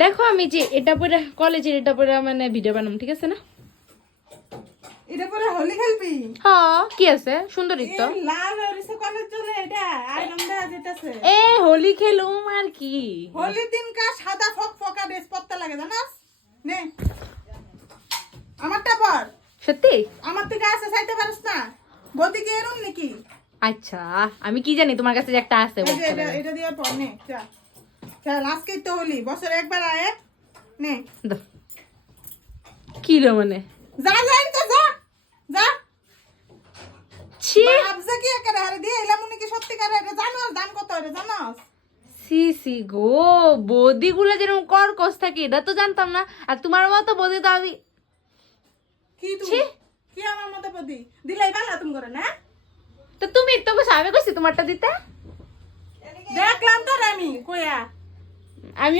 দেখো আমি যে এটা পরে কলেজের এটা পরে মানে ভিডিও বানাম, ঠিক আছে না? এটা পরে হোলি খেলবি? হ্যাঁ, কি আছে, সুন্দরই তো। লাল হরিছে কলেজ চলে এটা আর গন্ধা যেতেছে। এ হোলি খেলুম আর কি। হোলির দিন কা সাদা ফকফকা ড্রেস পরতে লাগে জানাস? নে আমারটা পর। সত্যি? আমার থেকে আছে চাইতে পারিস না? বদি কি এরম নাকি? আচ্ছা, আমি কি জানি তোমার কাছে যে একটা আছে। এই যে এটা দিয়ে পর নে চল। চল আজকেই তো হোলি, বছরে একবার আয়। নে দাও। কি রে মানে? যা যা ইনতে যা যা। ছি আবজা কি করে আরে দিয়ে এলা মুনি কি সত্যি করে এটা জানোস দাম কত এটা জানোস? সি সি গো, বদিগুলো যেরকম কস থাকে এটা তো জানতাম না। আর তোমার মতো বদি তো আমি কি ছি। তুই কি আমার মতো বদি দিলাই ভালো তুমি করে না? তো তুমি তো কইছো, আমি কইছি তোমারটা দিতে। দেখলাম তো আমি কইয়া। আমি